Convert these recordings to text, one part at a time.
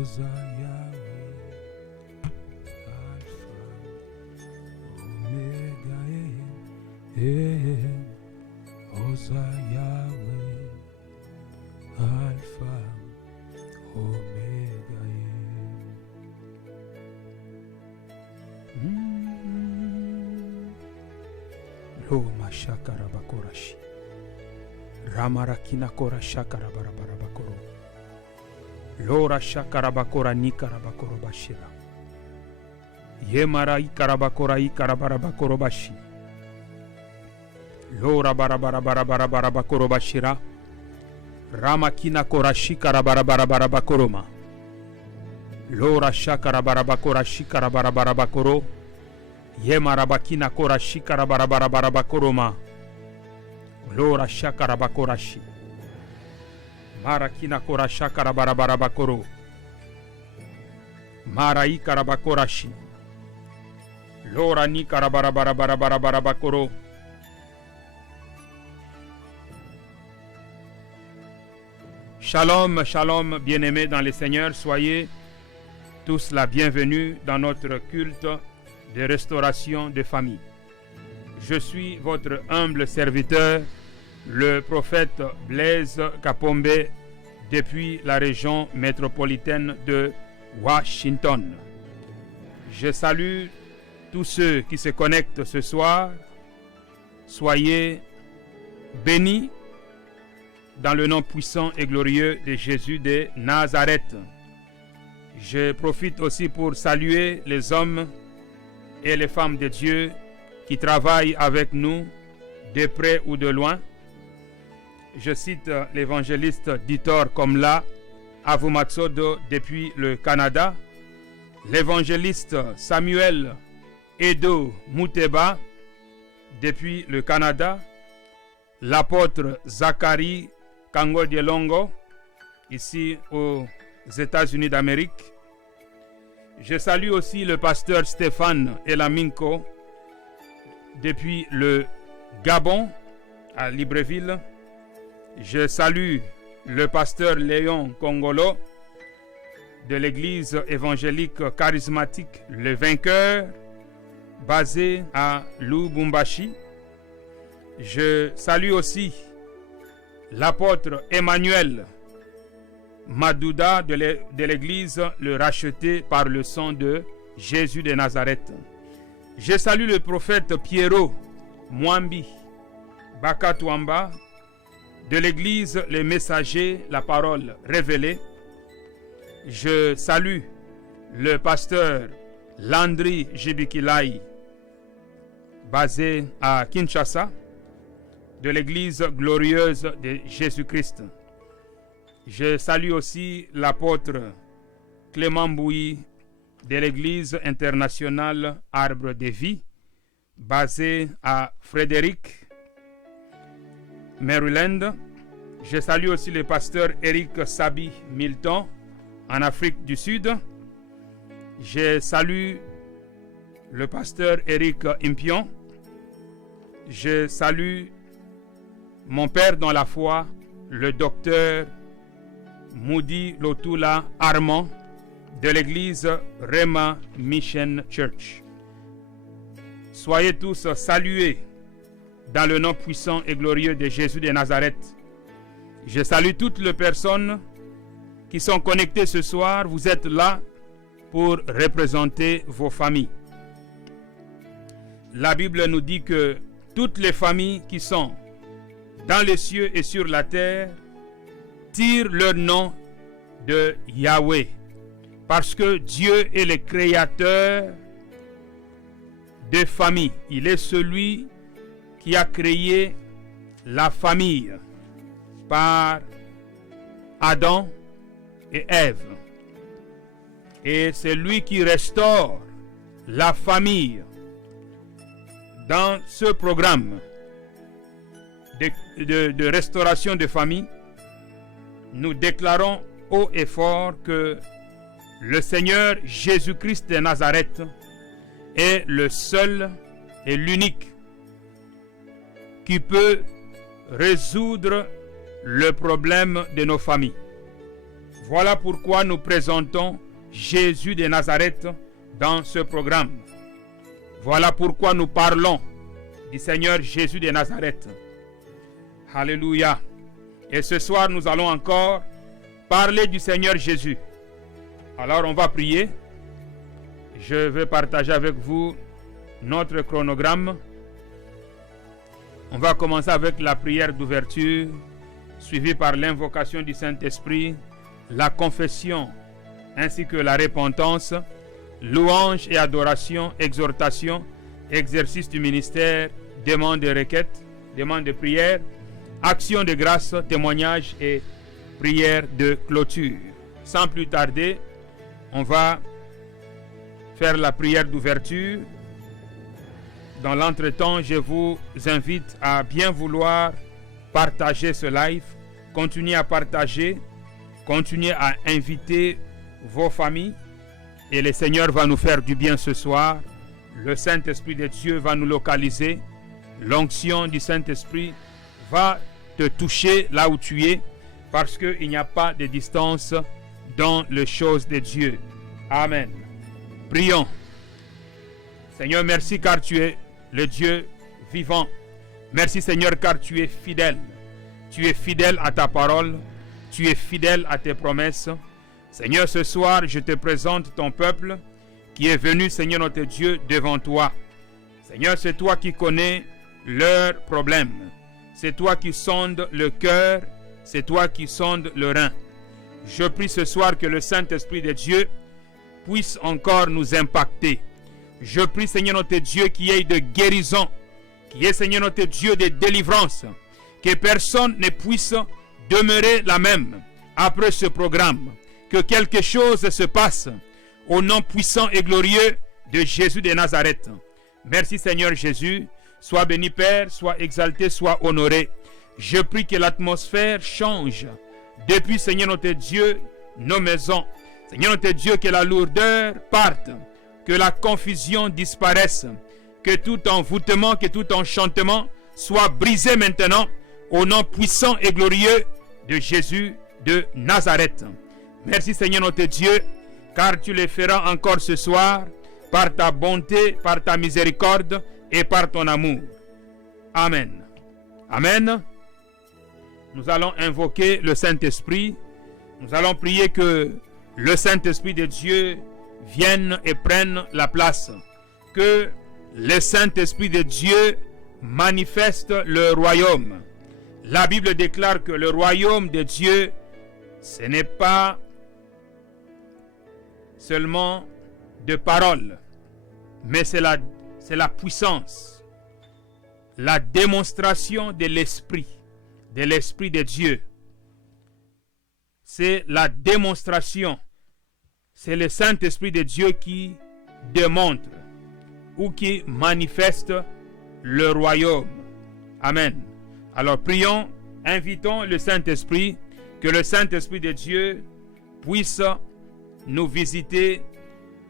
Oza Yahweh, Alpha, Omega, Oza Yahweh, Alpha, Omega. Lo mashakara bakorashi. Ramarakina kora shakara barabarabakoro. Lora shakara bakora nikara bakoro bashira. Yemara ikara bakora ikara barabakoro bashi. Lora barabarabarabakoro bashira. Ramakina kora shikara barabarabakoroma. Lora shakara barabakora shikara barabarabakoro. Yemarabakina kora shikara barabarabakoroma. Lora shakara bakorashi. Marakina kora shakara barabarabakoro. Marai karabakorashi. Lora ni karabarabarabakoro. Shalom, shalom, bien-aimés dans le Seigneur, soyez tous la bienvenue dans notre culte de restauration de famille. Je suis votre humble serviteur, le prophète Blaise Kapombe, depuis la région métropolitaine de Washington. Je salue tous ceux qui se connectent ce soir. Soyez bénis dans le nom puissant et glorieux de Jésus de Nazareth. Je profite aussi pour saluer les hommes et les femmes de Dieu qui travaillent avec nous de près ou de loin. Je cite l'évangéliste Ditor Komla Avumatsodo depuis le Canada, l'évangéliste Samuel Edo Muteba depuis le Canada, l'apôtre Zachary Kango Dielongo ici aux États-Unis d'Amérique. Je salue aussi le pasteur Stéphane Elaminko depuis le Gabon à Libreville. Je salue le pasteur Léon Kongolo de l'église évangélique charismatique Le Vainqueur basé à Lubumbashi. Je salue aussi l'apôtre Emmanuel Madouda de l'église Le Racheté par le sang de Jésus de Nazareth. Je salue le prophète Pierrot Mwambi Bakatouamba de l'église Les Messagers, la parole révélée. Je salue le pasteur Landry Jibikilai basé à Kinshasa de l'église glorieuse de Jésus-Christ. Je salue aussi l'apôtre Clément Bouy de l'église internationale Arbre de Vie basée à Frederick, Maryland. Je salue aussi le pasteur Eric Sabi Milton en Afrique du Sud. Je salue le pasteur Eric Impion. Je salue mon père dans la foi, le docteur Moudi Lotula Armand de l'église Rema Mission Church. Soyez tous salués dans le nom puissant et glorieux de Jésus de Nazareth. Je salue toutes les personnes qui sont connectées ce soir. Vous êtes là pour représenter vos familles. La Bible nous dit que toutes les familles qui sont dans les cieux et sur la terre tirent leur nom de Yahweh, parce que Dieu est le créateur des familles. Il est celui qui a créé la famille par Adam et Ève. Et c'est lui qui restaure la famille. Dans ce programme de restauration de famille, nous déclarons haut et fort que le Seigneur Jésus-Christ de Nazareth est le seul et l'unique qui peut résoudre le problème de nos familles. Voilà pourquoi nous présentons Jésus de Nazareth dans ce programme. Voilà pourquoi nous parlons du Seigneur Jésus de Nazareth. Alléluia. Et ce soir, nous allons encore parler du Seigneur Jésus. Alors, on va prier. Je vais partager avec vous notre chronogramme. On va commencer avec la prière d'ouverture, suivie par l'invocation du Saint-Esprit, la confession ainsi que la repentance, louange et adoration, exhortation, exercice du ministère, demande de requête, demande de prière, action de grâce, témoignage et prière de clôture. Sans plus tarder, on va faire la prière d'ouverture. Dans l'entretemps, je vous invite à bien vouloir partager ce live, continuez à partager, continuez à inviter vos familles et le Seigneur va nous faire du bien ce soir. Le Saint-Esprit de Dieu va nous localiser. L'onction du Saint-Esprit va te toucher là où tu es parce qu'il n'y a pas de distance dans les choses de Dieu. Amen. Prions. Seigneur, merci car tu es le Dieu vivant. Merci Seigneur car tu es fidèle. Tu es fidèle à ta parole. Tu es fidèle à tes promesses. Seigneur, ce soir, je te présente ton peuple qui est venu, Seigneur notre Dieu, devant toi. Seigneur, c'est toi qui connais leurs problèmes. C'est toi qui sondes le cœur. C'est toi qui sondes le rein. Je prie ce soir que le Saint-Esprit de Dieu puisse encore nous impacter. Je prie, Seigneur notre Dieu, qu'il y ait de guérison, qu'il y ait, Seigneur notre Dieu, de délivrance, que personne ne puisse demeurer la même après ce programme, que quelque chose se passe au nom puissant et glorieux de Jésus de Nazareth. Merci Seigneur Jésus, sois béni Père, sois exalté, sois honoré. Je prie que l'atmosphère change depuis, Seigneur notre Dieu, nos maisons. Seigneur notre Dieu, que la lourdeur parte, que la confusion disparaisse, que tout envoûtement, que tout enchantement soit brisé maintenant au nom puissant et glorieux de Jésus de Nazareth. Merci Seigneur notre Dieu, car tu le feras encore ce soir par ta bonté, par ta miséricorde et par ton amour. Amen. Amen. Nous allons invoquer le Saint-Esprit. Nous allons prier que le Saint-Esprit de Dieu vienne et prenne la place. Que le Saint-Esprit de Dieu manifeste le royaume. La Bible déclare que le royaume de Dieu, ce n'est pas seulement de paroles, mais c'est la puissance, la démonstration de l'Esprit de Dieu. C'est la démonstration. C'est le Saint-Esprit de Dieu qui démontre ou qui manifeste le royaume. Amen. Alors prions, invitons le Saint-Esprit, que le Saint-Esprit de Dieu puisse nous visiter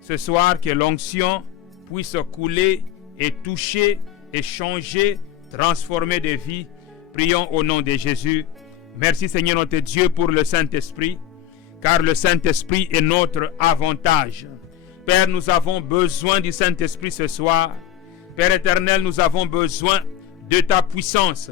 ce soir, que l'onction puisse couler et toucher et changer, transformer des vies. Prions au nom de Jésus. Merci Seigneur notre Dieu pour le Saint-Esprit, car le Saint-Esprit est notre avantage. Père, nous avons besoin du Saint-Esprit ce soir. Père éternel, nous avons besoin de ta puissance.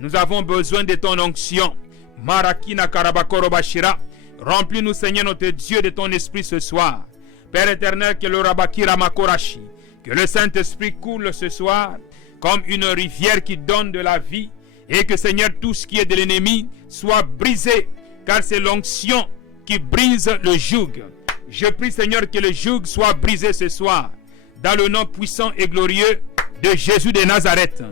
Nous avons besoin de ton onction. Marakina Karabakoro Bashira. Remplis-nous, Seigneur notre Dieu, de ton esprit ce soir. Père éternel, que le Rabakira Makorashi, que le Saint-Esprit coule ce soir comme une rivière qui donne de la vie, et que, Seigneur, tout ce qui est de l'ennemi soit brisé, car c'est l'onction qui brise le joug. Je prie, Seigneur, que le joug soit brisé ce soir, dans le nom puissant et glorieux de Jésus de Nazareth.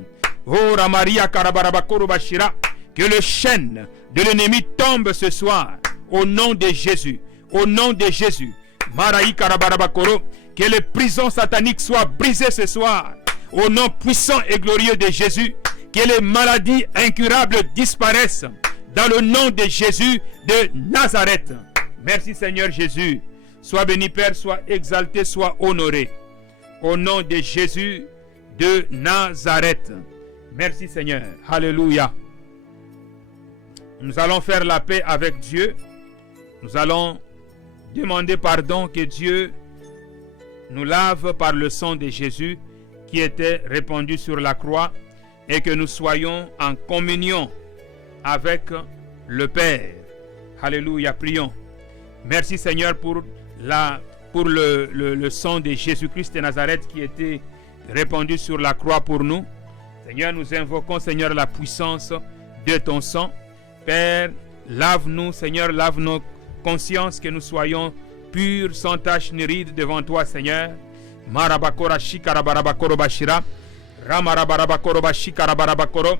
Oh, Ramaria Karabarabakoro Bashira, que le chêne de l'ennemi tombe ce soir, au nom de Jésus, au nom de Jésus. Maraï Karabarabakoro, que les prisons sataniques soient brisées ce soir, au nom puissant et glorieux de Jésus. Que les maladies incurables disparaissent, dans le nom de Jésus de Nazareth. Merci Seigneur Jésus. Sois béni Père, sois exalté, sois honoré. Au nom de Jésus de Nazareth. Merci Seigneur. Alléluia. Nous allons faire la paix avec Dieu. Nous allons demander pardon, que Dieu nous lave par le sang de Jésus qui était répandu sur la croix et que nous soyons en communion avec le Père. Alléluia, prions. Merci Seigneur pour le sang de Jésus-Christ de Nazareth qui était répandu sur la croix pour nous. Seigneur, nous invoquons, Seigneur, la puissance de ton sang. Père, lave-nous, Seigneur, lave nos consciences, que nous soyons purs, sans tache ni ride devant toi, Seigneur. Marabakora shikarabarabakoro bashira. Ramarabarabakoro bashikarabarabakoro.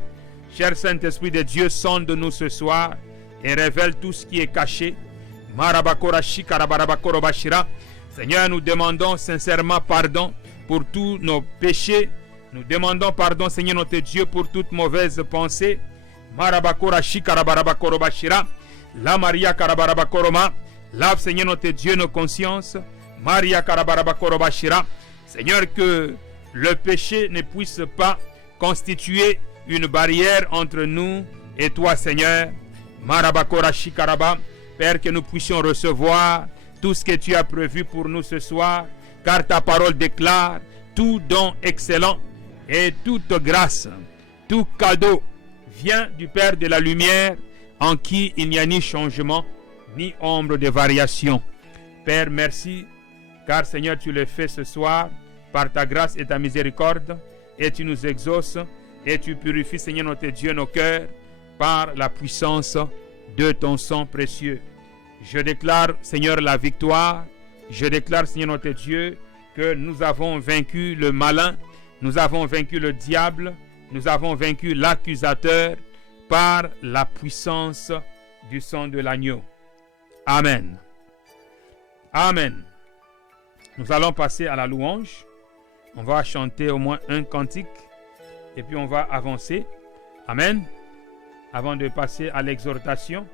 Cher Saint-Esprit de Dieu, sonde-nous ce soir et révèle tout ce qui est caché. Marabakora shikarabarabakoro bashira. Seigneur, nous demandons sincèrement pardon pour tous nos péchés. Nous demandons pardon, Seigneur notre Dieu, pour toute mauvaise pensée. Marabakora shikarabarabakoro bashira. La Maria Karabarabakoroma. Lave, Seigneur notre Dieu, nos consciences. Maria Karabarabakoroma bashira. Seigneur, que le péché ne puisse pas constituer une barrière entre nous et toi, Seigneur. Marabakora shikaraba. Père, que nous puissions recevoir tout ce que tu as prévu pour nous ce soir, car ta parole déclare tout don excellent et toute grâce, tout cadeau vient du Père de la lumière, en qui il n'y a ni changement, ni ombre de variation. Père, merci, car Seigneur, tu le fais ce soir, par ta grâce et ta miséricorde, et tu nous exauces, et tu purifies, Seigneur notre Dieu, nos cœurs, par la puissance de ton sang précieux. Je déclare, Seigneur, la victoire. Je déclare, Seigneur notre Dieu, que nous avons vaincu le malin, nous avons vaincu le diable, nous avons vaincu l'accusateur par la puissance du sang de l'agneau. Amen. Amen. Nous allons passer à la louange. On va chanter au moins un cantique et puis on va avancer. Amen. Avant de passer à l'exhortation,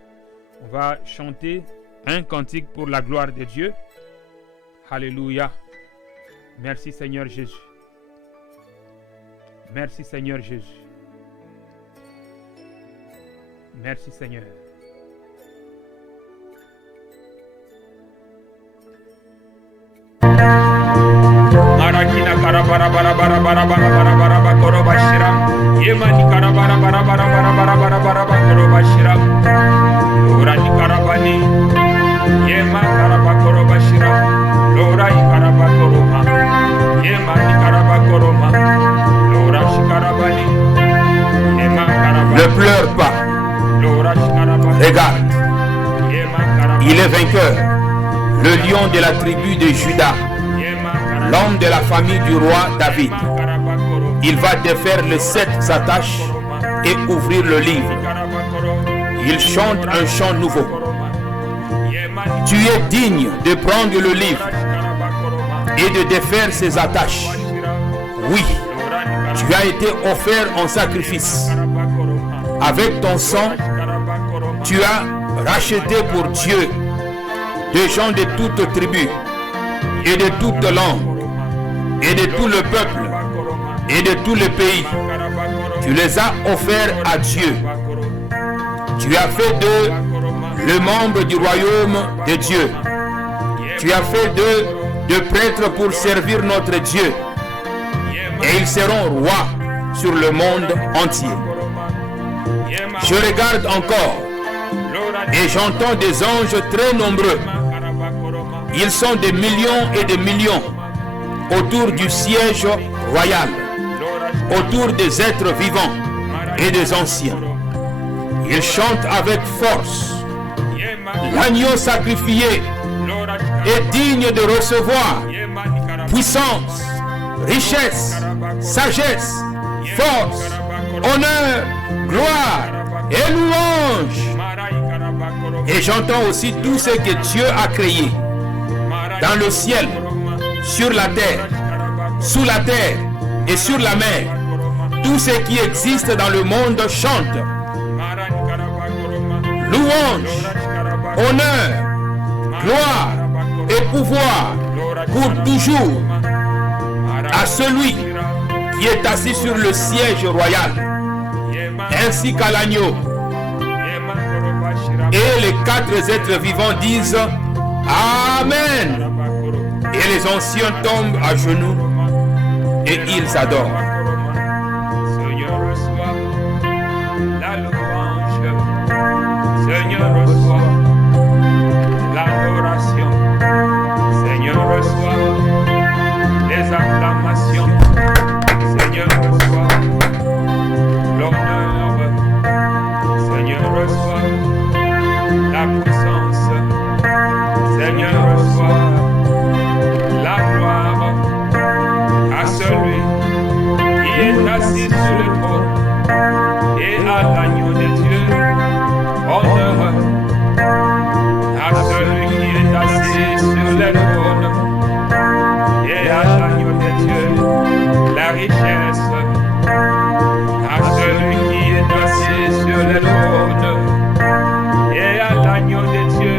on va chanter un cantique pour la gloire de Dieu. Alléluia. Merci Seigneur Jésus. Merci Seigneur Jésus. Merci Seigneur. Marakina karabara bara bara bara bara bara bara bara koroba shiram. Yemani karabara bara bara bara bara bara bara bara koroba shiram. Lorani karabani. Yema karaba koroba shiram. Lorai karaba koroma. Yemani karaba koroma. Lorashi karabani. Yema karaba. Ne pleure pas. Regarde, il est vainqueur, le lion de la tribu de Juda, l'homme de la famille du roi David. Il va défaire les 7 attaches et ouvrir le livre. Il chante un chant nouveau. Tu es digne de prendre le livre et de défaire ses attaches. Oui, tu as été offert en sacrifice. Avec ton sang, tu as racheté pour Dieu des gens de toutes tribus et de toutes langues et de tout le peuple et de tous les pays. Tu les as offerts à Dieu. Tu as fait d'eux le membre du royaume de Dieu. Tu as fait d'eux de prêtres pour servir notre Dieu. Et ils seront rois sur le monde entier. Je regarde encore et j'entends des anges très nombreux. Ils sont des millions et des millions autour du siège royal, autour des êtres vivants et des anciens. Ils chantent avec force. L'agneau sacrifié est digne de recevoir puissance, richesse, sagesse, force, honneur, gloire et louange. Et j'entends aussi tout ce que Dieu a créé dans le ciel, sur la terre, sous la terre et sur la mer. Tout ce qui existe dans le monde chante. Louange, honneur, gloire et pouvoir pour toujours à celui qui est assis sur le siège royal, ainsi qu'à l'agneau. Et les 4 êtres vivants disent Amen. Et les anciens tombent à genoux et ils adorent. Seigneur, reçois la louange. Seigneur, reçois l'adoration. Seigneur, reçois les acclamations. Seigneur, reçois l'honneur. Seigneur, reçois la puissance. Seigneur, reçois la gloire à celui qui est assis sur le trône et à l'agneau de Dieu. Honneur à celui qui est assis sur le trône et à l'agneau de Dieu. La richesse à celui qui est assis sur le trône et à l'agneau de Dieu.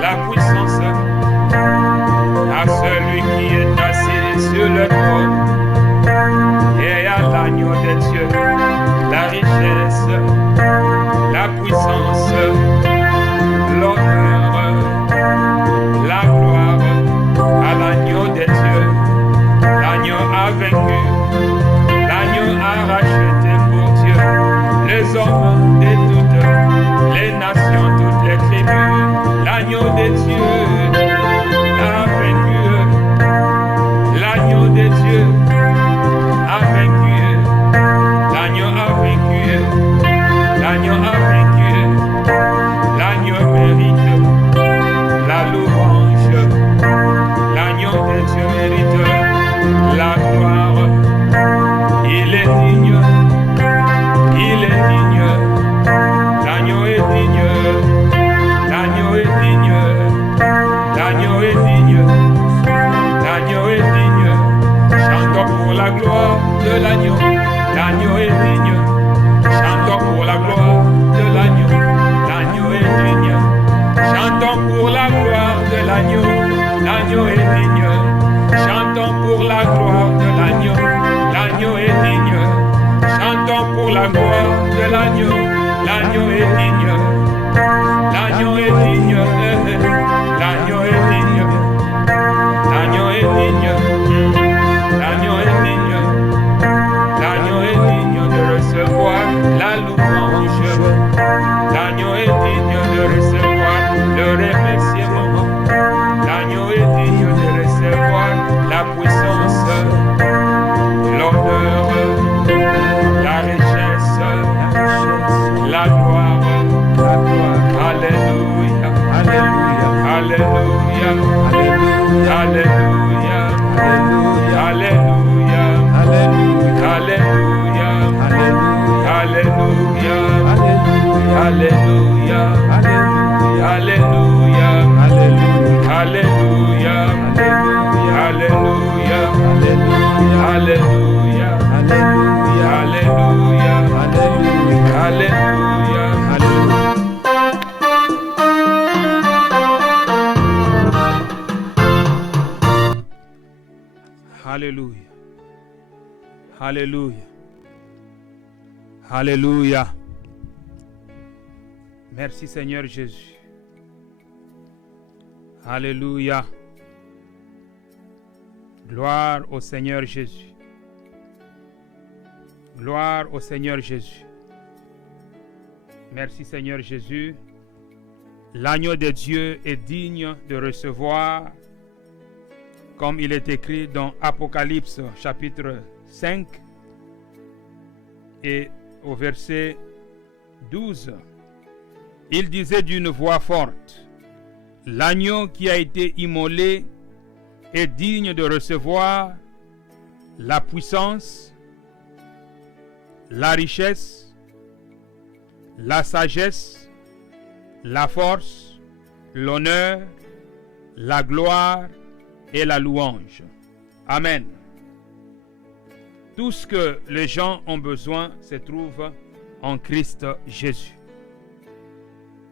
La puissance à celui qui est assis sur le trône et à l'agneau de Dieu. La richesse, la puissance, l'honneur, la gloire à l'agneau de Dieu. L'agneau a vaincu, l'agneau a racheté pour Dieu les hommes de toutes les nations, toutes les tribus. L'agneau de Dieu a vaincu, l'agneau de Dieu a vaincu, l'agneau a vaincu, l'agneau a vaincu, l'agneau mérite la louange, l'agneau de Dieu mérite la gloire, il est digne, l'agneau est digne, l'agneau est digne, l'agneau est digne, l'agneau est digne, chantons pour la gloire de l'agneau, l'agneau est digne, chantons pour la gloire de l'agneau, l'agneau est digne, chantons pour la gloire de l'agneau, l'agneau est digne, chantons pour la gloire de l'agneau, l'agneau est digne, chantons pour la gloire de l'agneau, l'agneau est digne, l'agneau est digne, l'agneau est digne, l'agneau est digne, l'agneau est digne, l'agneau est digne de recevoir la louange, l'agneau est digne de recevoir le remerciement, l'agneau est digne de recevoir la puissance, l'honneur, la richesse, la gloire. Alléluia, alléluia, alléluia, alléluia, alléluia, alléluia, alléluia, alléluia, alléluia, alléluia, alléluia, alléluia, alléluia, alléluia. Alléluia. Alléluia. Alléluia. Merci Seigneur Jésus. Alléluia. Gloire au Seigneur Jésus. Gloire au Seigneur Jésus. Merci Seigneur Jésus. L'agneau de Dieu est digne de recevoir, comme il est écrit dans Apocalypse chapitre 5 et au verset 12. Il disait d'une voix forte, l'agneau qui a été immolé est digne de recevoir la puissance, la richesse, la sagesse, la force, l'honneur, la gloire et la louange. Amen. Tout ce que les gens ont besoin se trouve en Christ Jésus.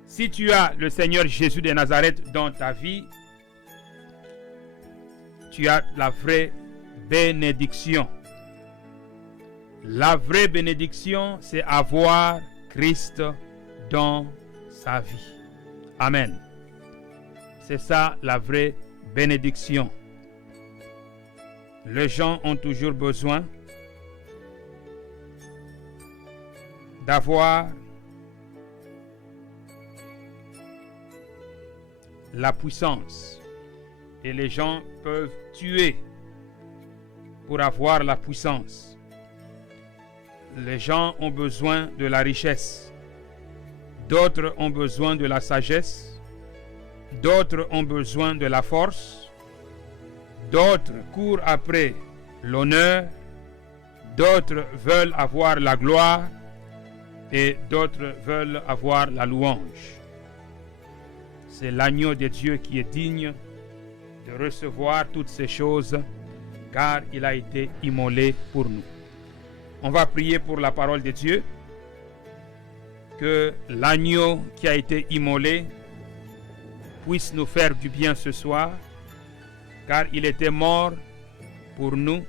Si tu as le Seigneur Jésus de Nazareth dans ta vie, tu as la vraie bénédiction. La vraie bénédiction, c'est avoir Christ dans sa vie. Amen. C'est ça la vraie bénédiction. Les gens ont toujours besoin d'avoir la puissance. Et les gens peuvent tuer pour avoir la puissance. Les gens ont besoin de la richesse. D'autres ont besoin de la sagesse. D'autres ont besoin de la force. D'autres courent après l'honneur. D'autres veulent avoir la gloire. Et d'autres veulent avoir la louange. C'est l'agneau de Dieu qui est digne de recevoir toutes ces choses, car il a été immolé pour nous. On va prier pour la parole de Dieu, que l'agneau qui a été immolé puisse nous faire du bien ce soir, car il était mort pour nous,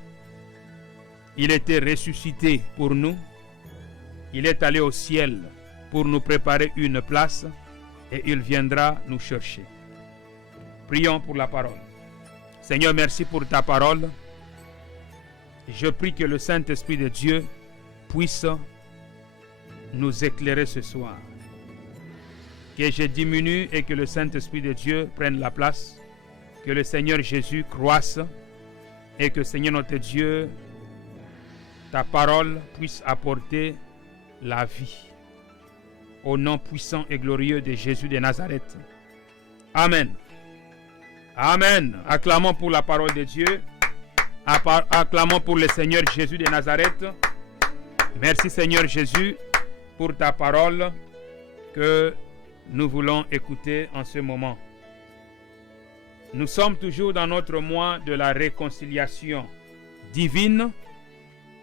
il était ressuscité pour nous, il est allé au ciel pour nous préparer une place et il viendra nous chercher. Prions pour la parole. Seigneur, merci pour ta parole. Je prie que le Saint-Esprit de Dieu puisse nous éclairer ce soir. Que je diminue et que le Saint-Esprit de Dieu prenne la place. Que le Seigneur Jésus croisse et que, Seigneur notre Dieu, ta parole puisse apporter la vie. Au nom puissant et glorieux de Jésus de Nazareth. Amen. Amen. Acclamons pour la parole de Dieu. Acclamons pour le Seigneur Jésus de Nazareth. Merci Seigneur Jésus pour ta parole que nous voulons écouter en ce moment. Nous sommes toujours dans notre mois de la réconciliation divine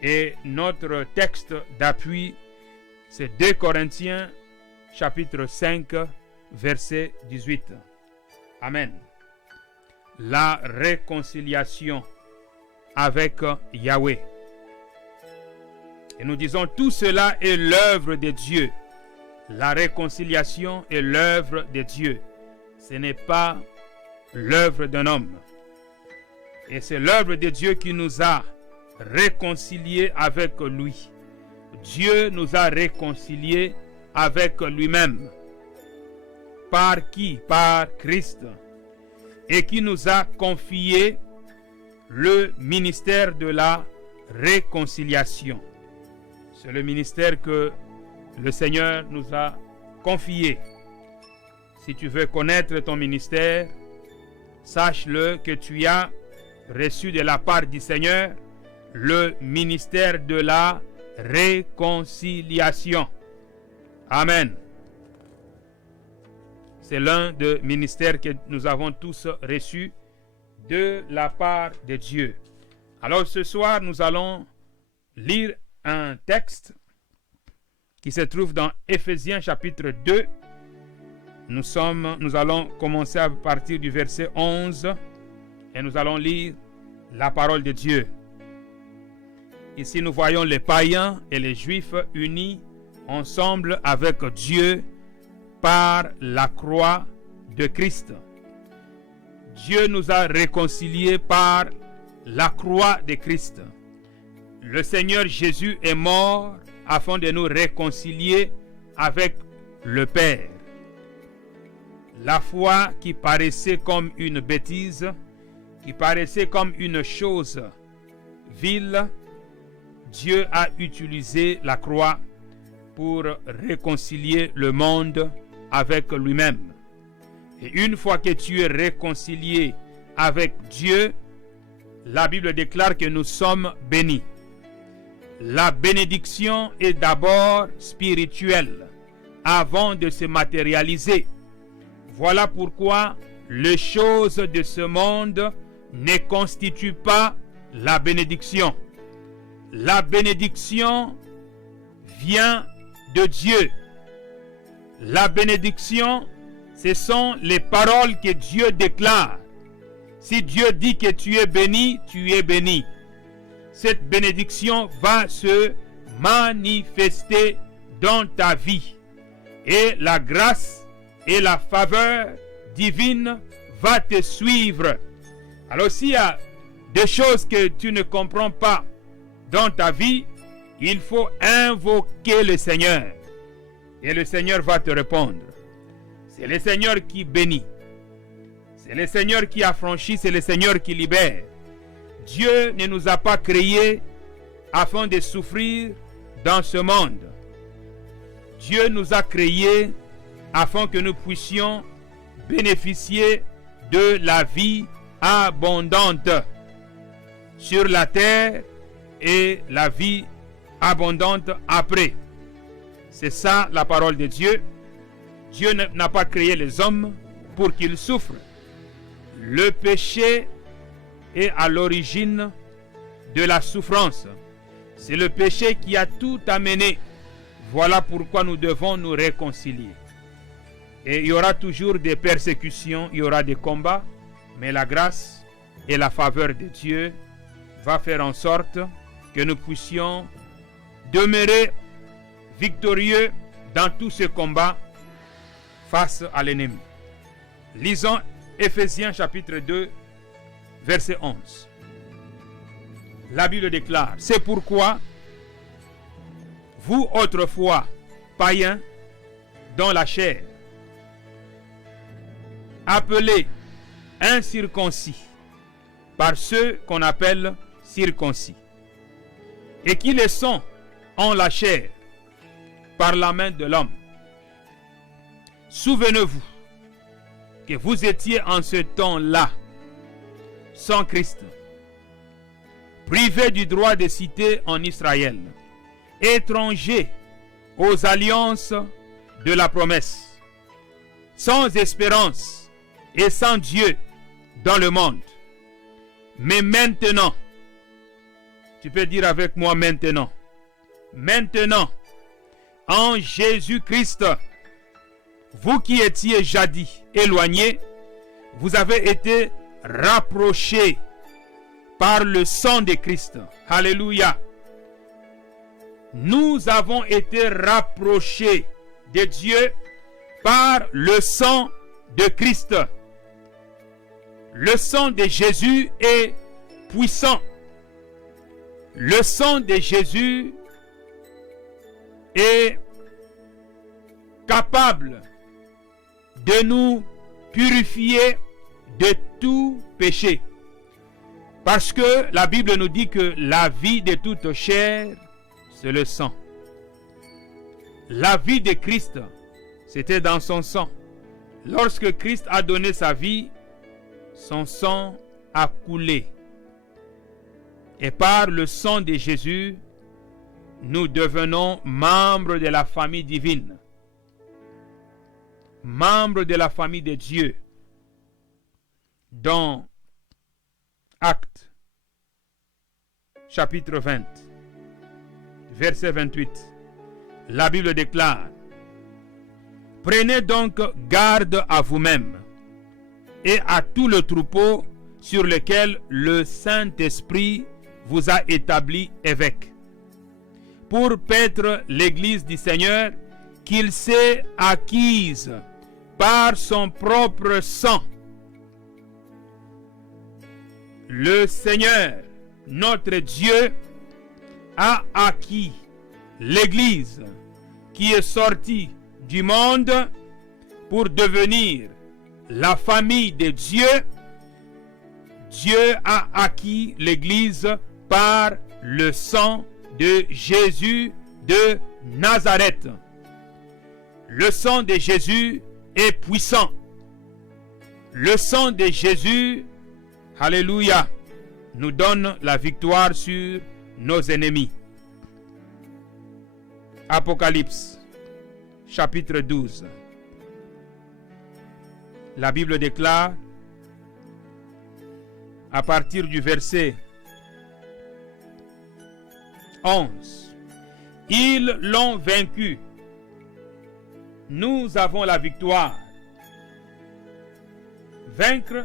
et notre texte d'appui, c'est 2 Corinthiens chapitre 5 verset 18. Amen. La réconciliation avec Yahweh. Et nous disons, tout cela est l'œuvre de Dieu. La réconciliation est l'œuvre de Dieu. Ce n'est pas l'œuvre d'un homme. Et c'est l'œuvre de Dieu qui nous a réconciliés avec lui. Dieu nous a réconciliés avec lui-même. Par qui? Par Christ. Et qui nous a confié le ministère de la réconciliation. C'est le ministère que le Seigneur nous a confié. Si tu veux connaître ton ministère, sache-le que tu as reçu de la part du Seigneur le ministère de la réconciliation. Amen. C'est l'un des ministères que nous avons tous reçus de la part de Dieu. Alors ce soir, nous allons lire un texte qui se trouve dans Éphésiens chapitre 2. Nous allons commencer à partir du verset 11 et nous allons lire la parole de Dieu. Ici, nous voyons les païens et les juifs unis ensemble avec Dieu par la croix de Christ. Dieu nous a réconciliés par la croix de Christ. Le Seigneur Jésus est mort afin de nous réconcilier avec le Père. La foi qui paraissait comme une bêtise, qui paraissait comme une chose vile, Dieu a utilisé la croix pour réconcilier le monde avec lui-même. Et une fois que tu es réconcilié avec Dieu, la Bible déclare que nous sommes bénis. La bénédiction est d'abord spirituelle avant de se matérialiser. Voilà pourquoi les choses de ce monde ne constituent pas la bénédiction. La bénédiction vient de Dieu. La bénédiction, ce sont les paroles que Dieu déclare. Si Dieu dit que tu es béni, tu es béni. Cette bénédiction va se manifester dans ta vie. et la grâce et la faveur divine va te suivre. Alors s'il y a des choses que tu ne comprends pas dans ta vie, il faut invoquer le Seigneur. Et le Seigneur va te répondre. C'est le Seigneur qui bénit. C'est le Seigneur qui affranchit, c'est le Seigneur qui libère. Dieu ne nous a pas créés afin de souffrir dans ce monde. Dieu nous a créés afin que nous puissions bénéficier de la vie abondante sur la terre et la vie abondante après. C'est ça la parole de Dieu. Dieu n'a pas créé les hommes pour qu'ils souffrent. Le péché est à l'origine de la souffrance. C'est le péché qui a tout amené. Voilà pourquoi nous devons nous réconcilier. Et il y aura toujours des persécutions, il y aura des combats, mais la grâce et la faveur de Dieu va faire en sorte que nous puissions demeurer victorieux dans tout ce combat face à l'ennemi. Lisons Éphésiens chapitre 2, verset 11. La Bible déclare: c'est pourquoi vous autrefois païens dans la chair, appelés incirconcis par ceux qu'on appelle circoncis, et qui le sont en la chair par la main de l'homme. Souvenez-vous que vous étiez en ce temps-là sans Christ, privés du droit de cité en Israël, étrangers aux alliances de la promesse, sans espérance et sans Dieu dans le monde. Mais maintenant, tu peux dire avec moi maintenant, maintenant, en Jésus-Christ, vous qui étiez jadis éloignés, vous avez été rapprochés par le sang de Christ. Alléluia. Nous avons été rapprochés de Dieu par le sang de Christ. Le sang de Jésus est puissant. Le sang de Jésus est capable de nous purifier de tout péché. Parce que la Bible nous dit que la vie de toute chair, c'est le sang. La vie de Christ, c'était dans son sang. Lorsque Christ a donné sa vie, son sang a coulé. Et par le sang de Jésus, nous devenons membres de la famille divine. Membres de la famille de Dieu. Dans Actes, chapitre 20, verset 28, la Bible déclare: prenez donc garde à vous-même et à tout le troupeau sur lequel le Saint-Esprit vous a établi évêque, pour paître l'église du Seigneur qu'il s'est acquise par son propre sang. Le Seigneur, notre Dieu, a acquis l'église qui est sortie du monde pour devenir la famille de Dieu. Dieu a acquis l'église par le sang de Jésus de Nazareth. Le sang de Jésus est puissant. Le sang de Jésus, alléluia, nous donne la victoire sur nos ennemis. Apocalypse, chapitre 12. La Bible déclare, à partir du verset 11, ils l'ont vaincu. Nous avons la victoire. Vaincre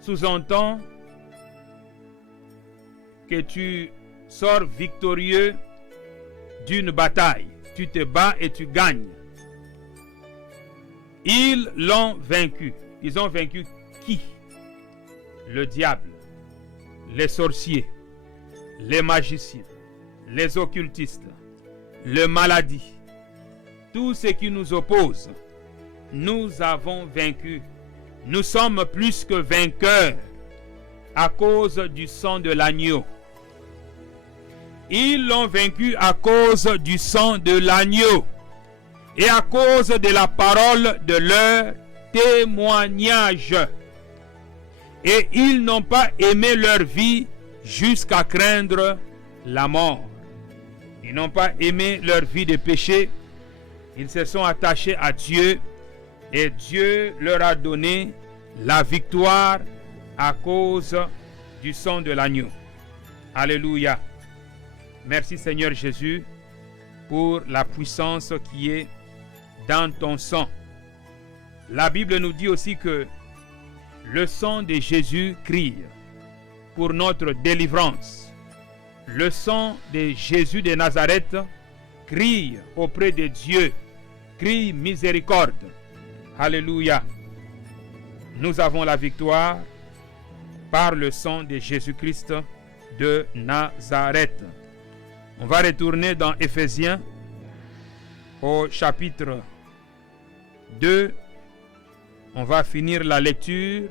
sous-entend que tu sors victorieux d'une bataille. Tu te bats et tu gagnes. Ils l'ont vaincu. Ils ont vaincu qui? Le diable, les sorciers, les magiciens, les occultistes, les maladies, tout ce qui nous oppose. Nous avons vaincu. Nous sommes plus que vainqueurs à cause du sang de l'agneau. Ils l'ont vaincu à cause du sang de l'agneau et à cause de la parole de leur témoignage. Et ils n'ont pas aimé leur vie jusqu'à craindre la mort. Ils n'ont pas aimé leur vie de péché. Ils se sont attachés à Dieu et Dieu leur a donné la victoire à cause du sang de l'agneau. Alléluia. Merci Seigneur Jésus pour la puissance qui est dans ton sang. La Bible nous dit aussi que le sang de Jésus crie pour notre délivrance. Le sang de Jésus de Nazareth crie auprès de Dieu, crie miséricorde. Alléluia. Nous avons la victoire par le sang de Jésus-Christ de Nazareth. On va retourner dans Éphésiens au chapitre 2. On va finir la lecture.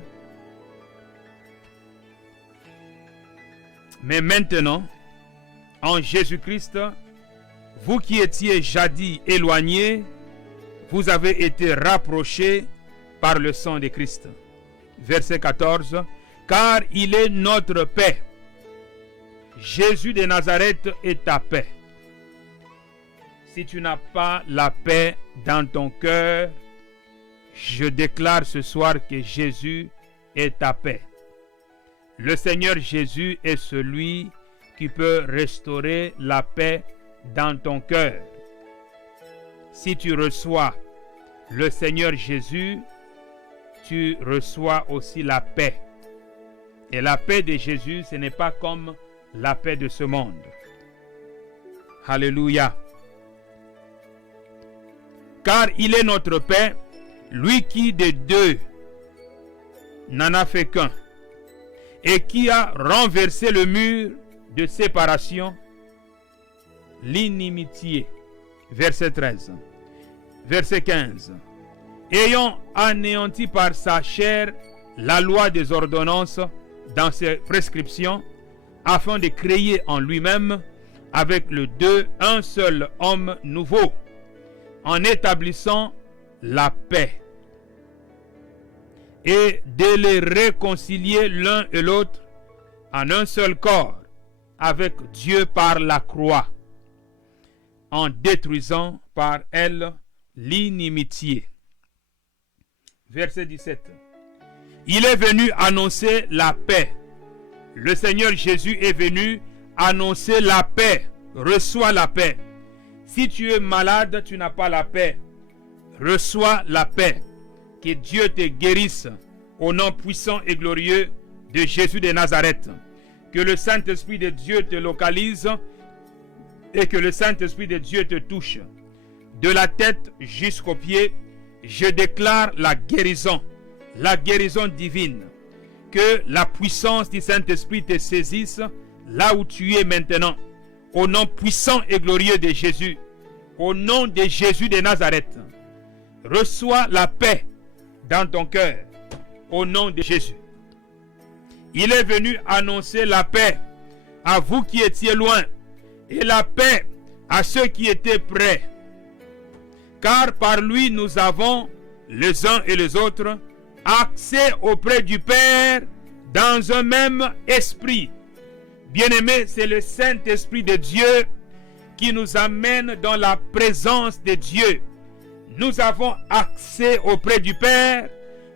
Mais maintenant, en Jésus-Christ, vous qui étiez jadis éloignés, vous avez été rapprochés par le sang de Christ. Verset 14. Car il est notre paix. Jésus de Nazareth est ta paix. Si tu n'as pas la paix dans ton cœur, je déclare ce soir que Jésus est ta paix. Le Seigneur Jésus est celui qui peut restaurer la paix dans ton cœur. Si tu reçois le Seigneur Jésus, tu reçois aussi la paix. Et la paix de Jésus, ce n'est pas comme la paix de ce monde. Alléluia. Car il est notre paix, lui qui de deux n'en a fait qu'un, et qui a renversé le mur de séparation, l'inimitié. Verset 13. Verset 15. Ayant anéanti par sa chair la loi des ordonnances dans ses prescriptions, afin de créer en lui-même avec le deux un seul homme nouveau, en établissant la paix, et de les réconcilier l'un et l'autre en un seul corps avec Dieu par la croix, en détruisant par elle l'inimitié. Verset 17. Il est venu annoncer la paix. Le Seigneur Jésus est venu annoncer la paix. Reçois la paix. Si tu es malade, tu n'as pas la paix. Reçois la paix. Que Dieu te guérisse au nom puissant et glorieux de Jésus de Nazareth. Que le Saint-Esprit de Dieu te localise et que le Saint-Esprit de Dieu te touche. De la tête jusqu'aux pieds, je déclare la guérison divine. Que la puissance du Saint-Esprit te saisisse là où tu es maintenant. Au nom puissant et glorieux de Jésus. Au nom de Jésus de Nazareth. Reçois la paix dans ton cœur. Au nom de Jésus. Il est venu annoncer la paix à vous qui étiez loin et la paix à ceux qui étaient près. Car par lui nous avons, les uns et les autres, accès auprès du Père dans un même esprit. Bien-aimé, c'est le Saint-Esprit de Dieu qui nous amène dans la présence de Dieu. Nous avons accès auprès du Père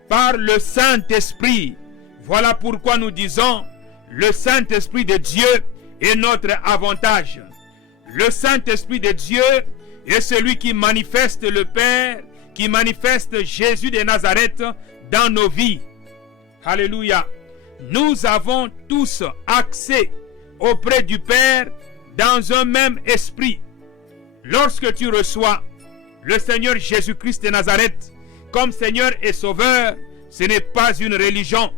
par le Saint-Esprit. Voilà pourquoi nous disons, le Saint-Esprit de Dieu est notre avantage. Le Saint-Esprit de Dieu est celui qui manifeste le Père, qui manifeste Jésus de Nazareth dans nos vies. Alléluia. Nous avons tous accès auprès du Père dans un même esprit. Lorsque tu reçois le Seigneur Jésus-Christ de Nazareth, comme Seigneur et Sauveur, ce n'est pas une religion.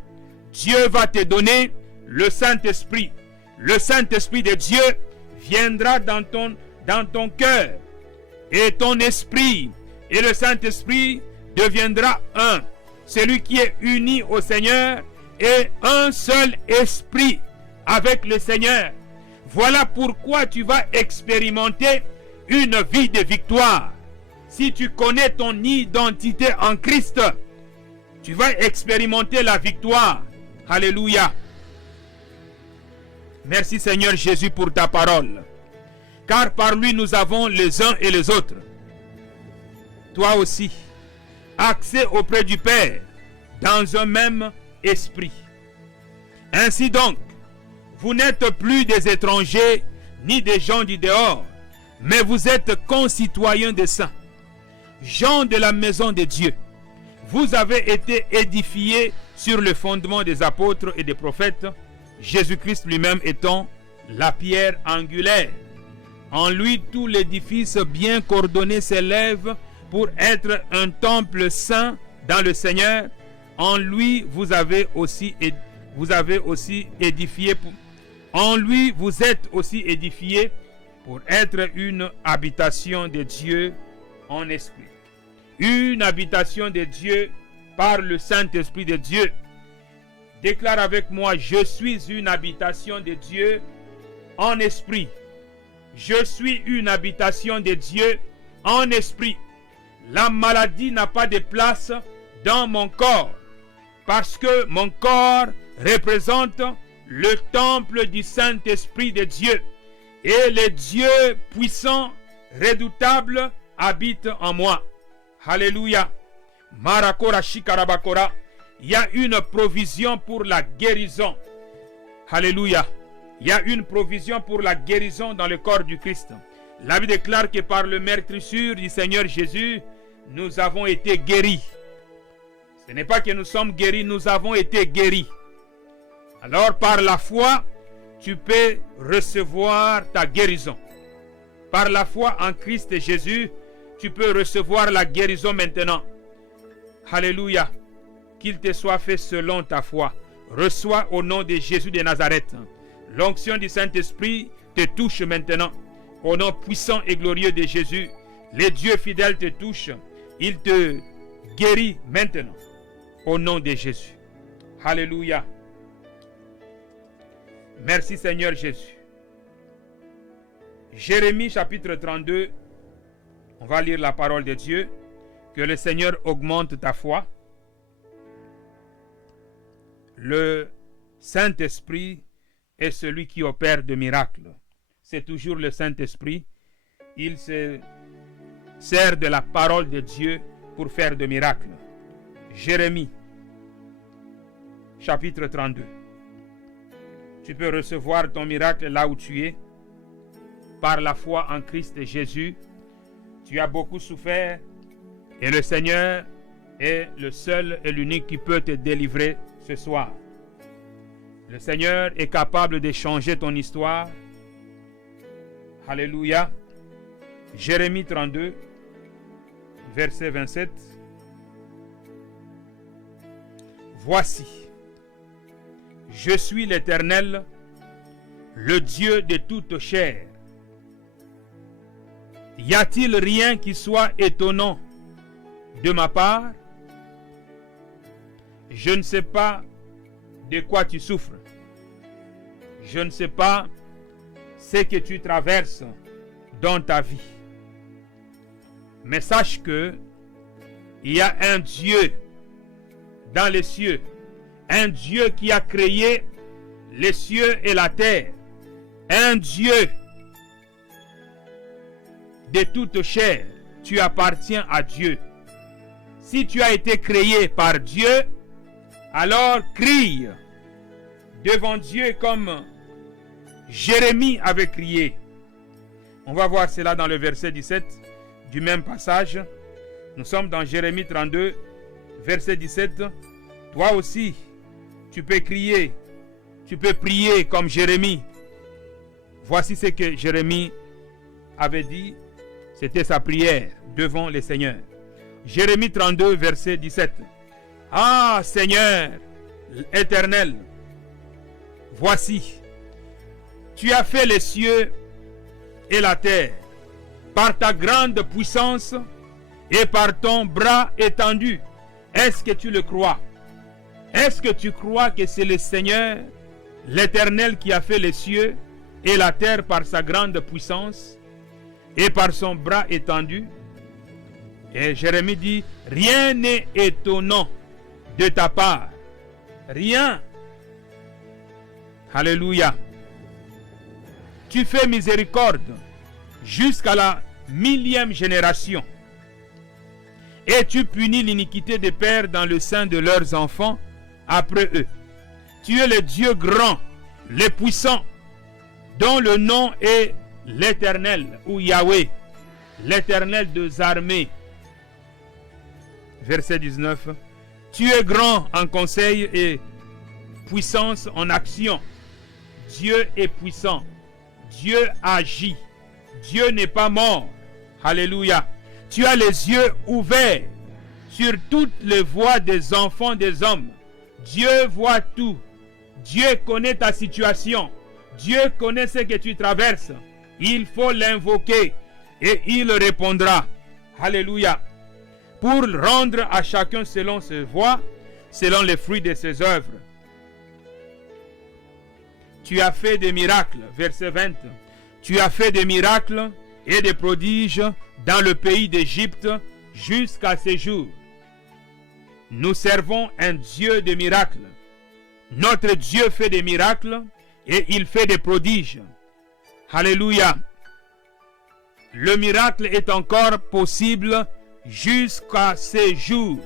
Dieu va te donner le Saint-Esprit. Le Saint-Esprit de Dieu viendra dans ton cœur et ton esprit. Et le Saint-Esprit deviendra un. Celui qui est uni au Seigneur est un seul esprit avec le Seigneur. Voilà pourquoi tu vas expérimenter une vie de victoire. Si tu connais ton identité en Christ, tu vas expérimenter la victoire. Alléluia. Merci Seigneur Jésus pour ta parole. Car par lui nous avons les uns et les autres. Toi aussi, accès auprès du Père dans un même esprit. Ainsi donc, vous n'êtes plus des étrangers ni des gens du dehors, mais vous êtes concitoyens des saints, gens de la maison de Dieu. Vous avez été édifiés sur le fondement des apôtres et des prophètes, Jésus-Christ lui-même étant la pierre angulaire. En lui, tout l'édifice bien coordonné s'élève pour être un temple saint dans le Seigneur. En lui, vous avez aussi édifié. En lui, vous êtes aussi édifiés pour être une habitation de Dieu en esprit. Une habitation de Dieu par le Saint-Esprit de Dieu. Déclare avec moi, je suis une habitation de Dieu en esprit. Je suis une habitation de Dieu en esprit. La maladie n'a pas de place dans mon corps parce que mon corps représente le temple du Saint-Esprit de Dieu et le Dieu puissant, redoutable habite en moi. Alléluia. Marakora shikarabakora. Il y a une provision pour la guérison. Alléluia. Il y a une provision pour la guérison dans le corps du Christ. La Bible déclare que par le meurtrissure du Seigneur Jésus, nous avons été guéris. Ce n'est pas que nous sommes guéris, nous avons été guéris. Alors par la foi, tu peux recevoir ta guérison. Par la foi en Christ Jésus, tu peux recevoir la guérison maintenant. Alléluia. Qu'il te soit fait selon ta foi. Reçois au nom de Jésus de Nazareth. L'onction du Saint-Esprit te touche maintenant. Au nom puissant et glorieux de Jésus, le Dieu fidèle te touche. Il te guérit maintenant. Au nom de Jésus. Alléluia. Merci Seigneur Jésus. Jérémie chapitre 32. On va lire la parole de Dieu. Que le Seigneur augmente ta foi. Le Saint-Esprit est celui qui opère de miracles. C'est toujours le Saint-Esprit. Il se sert de la parole de Dieu pour faire de miracles. Jérémie, chapitre 32. Tu peux recevoir ton miracle là où tu es. Par la foi en Christ Jésus. Tu as beaucoup souffert. Et le Seigneur est le seul et l'unique qui peut te délivrer ce soir. Le Seigneur est capable de changer ton histoire. Alléluia. Jérémie 32, verset 27. Voici, je suis l'Éternel, le Dieu de toute chair. Y a-t-il rien qui soit étonnant de ma part? Je ne sais pas de quoi tu souffres. Je ne sais pas ce que tu traverses dans ta vie. Mais sache que il y a un Dieu dans les cieux. Un Dieu qui a créé les cieux et la terre. Un Dieu de toute chair. Tu appartiens à Dieu. Si tu as été créé par Dieu, alors crie devant Dieu comme Jérémie avait crié. On va voir cela dans le verset 17 du même passage. Nous sommes dans Jérémie 32, verset 17. Toi aussi, tu peux crier, tu peux prier comme Jérémie. Voici ce que Jérémie avait dit. C'était sa prière devant le Seigneur. Jérémie 32, verset 17. Ah Seigneur éternel, voici, tu as fait les cieux et la terre par ta grande puissance et par ton bras étendu. Est-ce que tu le crois? Est-ce que tu crois que c'est le Seigneur, l'Éternel, qui a fait les cieux et la terre par sa grande puissance et par son bras étendu? Et Jérémie dit, rien n'est étonnant de ta part. Rien. Alléluia. Tu fais miséricorde jusqu'à la 1000e génération. Et tu punis l'iniquité des pères dans le sein de leurs enfants après eux. Tu es le Dieu grand, le puissant, dont le nom est l'Éternel, ou Yahweh, l'Éternel des armées. Verset 19. Tu es grand en conseil et puissance en action. Dieu est puissant. Dieu agit. Dieu n'est pas mort. Alléluia. Tu as les yeux ouverts sur toutes les voies des enfants des hommes. Dieu voit tout. Dieu connaît ta situation. Dieu connaît ce que tu traverses. Il faut l'invoquer et il répondra. Alléluia. Pour rendre à chacun selon ses voies, selon les fruits de ses œuvres. Tu as fait des miracles, verset 20. Tu as fait des miracles et des prodiges dans le pays d'Égypte jusqu'à ce jour. Nous servons un Dieu de miracles. Notre Dieu fait des miracles et il fait des prodiges. Alléluia. Le miracle est encore possible jusqu'à ce jour.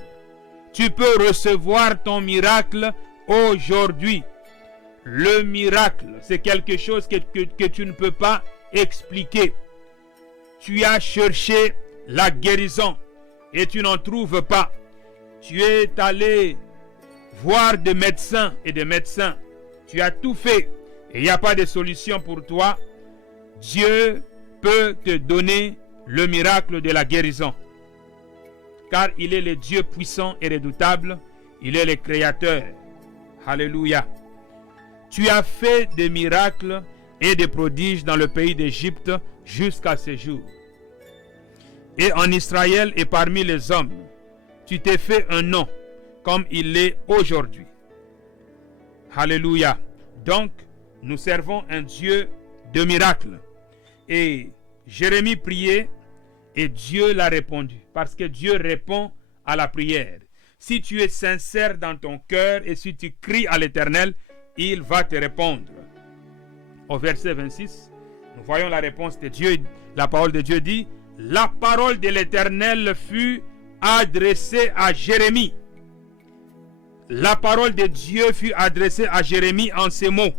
Tu peux recevoir ton miracle aujourd'hui. Le miracle, c'est quelque chose que tu ne peux pas expliquer. Tu as cherché la guérison et tu n'en trouves pas. Tu es allé voir des médecins et des médecins. Tu as tout fait et il n'y a pas de solution pour toi. Dieu peut te donner le miracle de la guérison. Car il est le Dieu puissant et redoutable. Il est le Créateur. Alléluia. Tu as fait des miracles et des prodiges dans le pays d'Égypte jusqu'à ce jour. Et en Israël et parmi les hommes, tu t'es fait un nom comme il l'est aujourd'hui. Alléluia. Donc, nous servons un Dieu de miracles. Et Jérémie priait et Dieu l'a répondu. Parce que Dieu répond à la prière. Si tu es sincère dans ton cœur et si tu cries à l'Éternel, il va te répondre. Au verset 26, nous voyons la réponse de Dieu. La parole de Dieu dit, la parole de l'Éternel fut adressée à Jérémie. La parole de Dieu fut adressée à Jérémie en ces mots.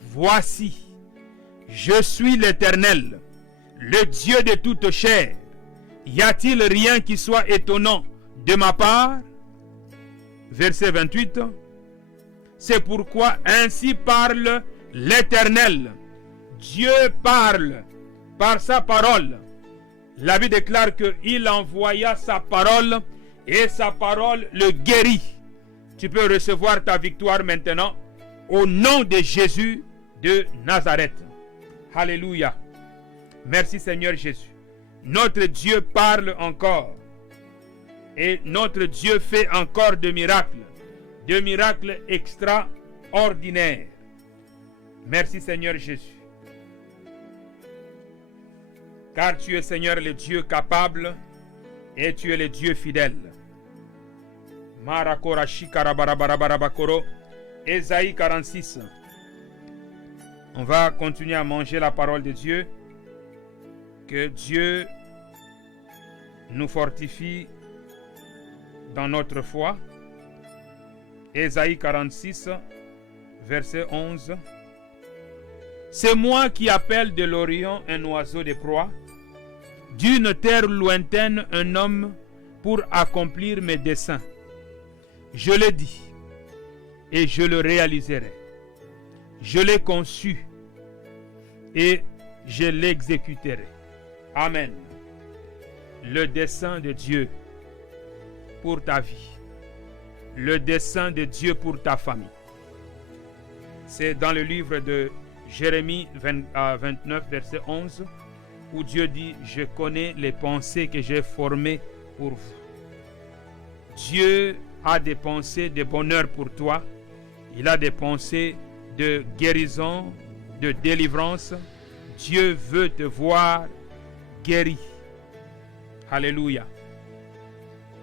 Voici, je suis l'Éternel, le Dieu de toute chair. Y a-t-il rien qui soit étonnant de ma part? Verset 28. C'est pourquoi ainsi parle l'Éternel. Dieu parle par sa parole. La Bible déclare qu'il envoya sa parole et sa parole le guérit. Tu peux recevoir ta victoire maintenant au nom de Jésus de Nazareth. Alléluia. Merci Seigneur Jésus. Notre Dieu parle encore. Et notre Dieu fait encore de miracles extraordinaires. Merci Seigneur Jésus. Car tu es Seigneur le Dieu capable et tu es le Dieu fidèle. Ésaïe 46. On va continuer à manger la parole de Dieu. Que Dieu nous fortifie dans notre foi. Ésaïe 46, verset 11. C'est moi qui appelle de l'Orient un oiseau de proie, d'une terre lointaine un homme pour accomplir mes desseins. Je l'ai dit et je le réaliserai. Je l'ai conçu et je l'exécuterai. Amen. Le dessein de Dieu pour ta vie, le dessein de Dieu pour ta famille. C'est dans le livre de Jérémie 29, verset 11, où Dieu dit, je connais les pensées que j'ai formées pour vous. Dieu a des pensées de bonheur pour toi. Il a des pensées de guérison, de délivrance. Dieu veut te voir guéri. Alléluia.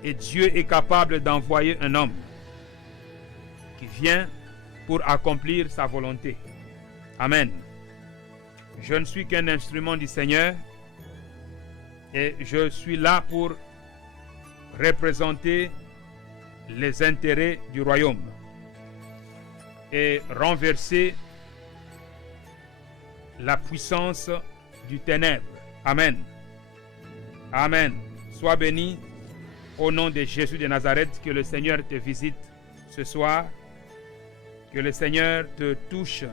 Et Dieu est capable d'envoyer un homme qui vient pour accomplir sa volonté. Amen. Je ne suis qu'un instrument du Seigneur et je suis là pour représenter les intérêts du royaume et renverser la puissance du ténèbre. Amen. Amen. Sois béni au nom de Jésus de Nazareth. Que le Seigneur te visite ce soir. Que le Seigneur te touche